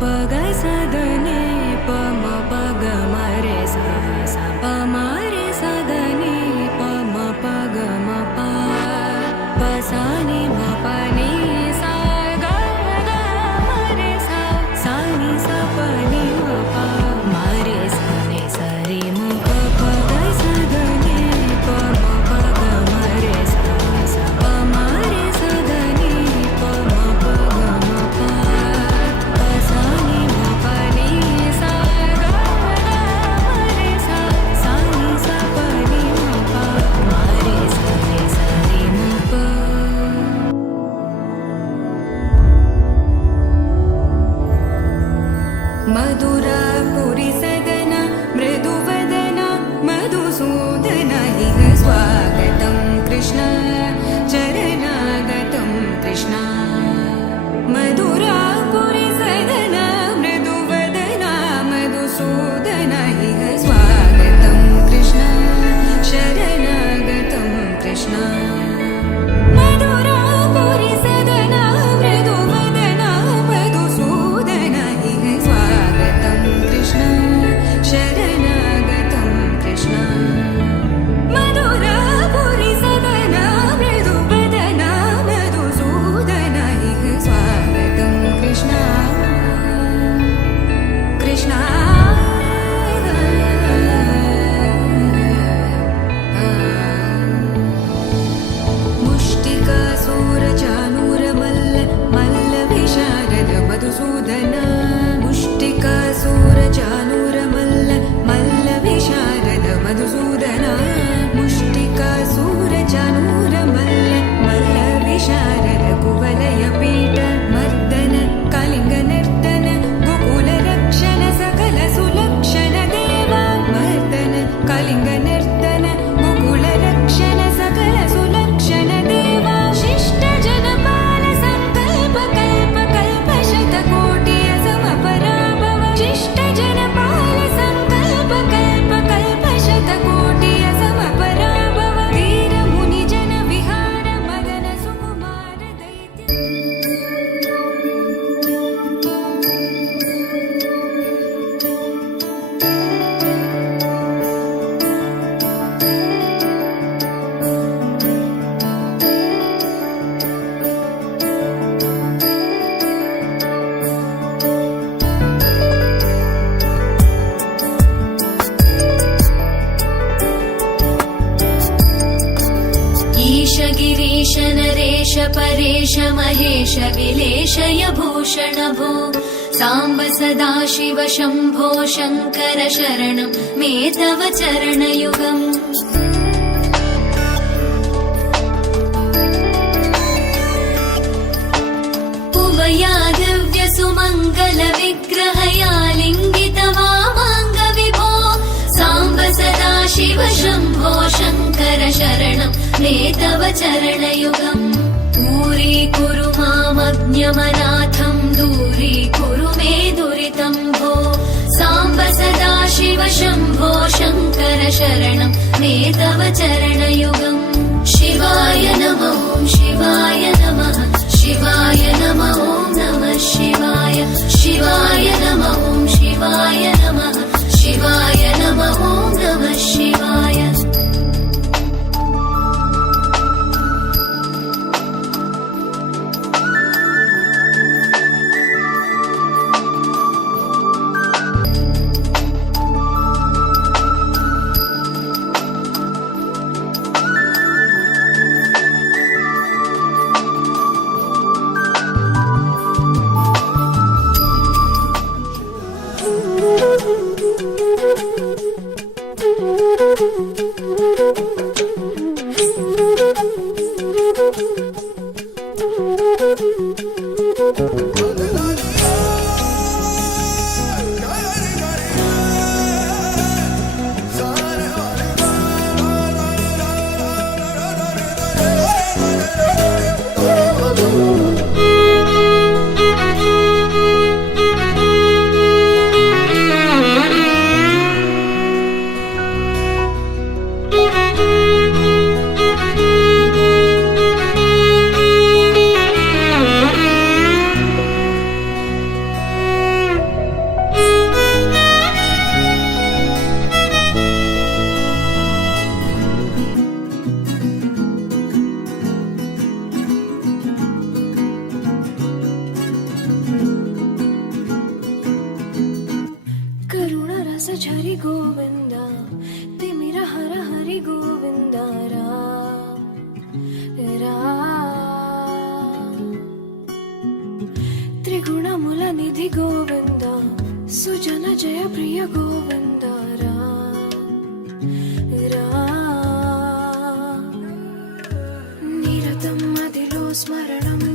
प ग स द नि प म प ग म रे सा सा प म रे सा द नि प म प ग म प प सा नि म प नि सा ग ग म रे सा सा नि सा प नि म प म रे सा नि सा रे म प प ग स द नि प म प ग म रे सा सा प म रे सा द नि प म प ग म प प सा नि म प नि सा ग ग म रे सा सा नि सा प नि म प म रे सा नि सा रे म प मधुरा पुरी सदन मृदुवदन मधुसूदन इह स्वागतं कृष्ण चरणागतं कृष्ण मधुरा पुरी सदन मृदुवदन मधुसूदन इह स्वागतं कृष्ण शरणागतं कृष्ण मधुरा पुरी सदन मृदुवदन मधुसूदन इह स्वागतं कृष्ण शरणागतं कृष्ण मधुरा पुरी सदन मृदुवदन मधुसूदन इह स्वागतं कृष्ण कृष्ण मुष्टिकासूरचानूरमल्ल मल्लविशारद मधुसूदन मुष्टिकासूरचानूरमल्ल मल्लविशारद मधुसूदन मुष्टिकासूरचानूरमल्ल मल्लविशारद कुवलयपीठ मर्दन कलिङ्गनर्तन गोकुलरक्षण सकल सुलक्षण देवा मर्दन कलिङ्गनर्तन गोकुलरक्षण सकल सुलक्षण देवा शिष्ट जनपाल संकल्प कल्प कल्प शतकोटि असमपराभव शिष्ट जनपाल संकल्प कल्प कल्प शतकोटि असमपराभव वीर मुनि जन विहार मदन सुकुमार दैत्य ईश गिरीश नरेश परेश महेश विलेशय भूषण भो साम्ब सदाशिव शम्भो शङ्कर शरणं मे तव चरणयुगम् उमया दिव्य सुमङ्गल विग्रहया लिङ्गित वामाङ्ग विभो साम्ब सदाशिव शम्भो शङ्कर शरणं मे तव चरणयुगम् दूरीकुरु मामज्ञमनाथं दूरीकुरु मे दुरितं भो साम्ब सदाशिव शम्भो शङ्कर शरणं मे तव चरणयुगम् शिवाय नमः ॐ शिवाय नमः शिवाय नमः ॐ नमः शिवाय शिवाय नमः ॐ शिवाय नमः शिवाय नमः ॐ नमः शिवाय झरि गोविन्द तिमिर हर हरि गोविन्द रा रा त्रिगुणमुल निधि गोविन्द सुजन जय प्रिय गोविन्द रा रा निरतं मदिलो स्मरणं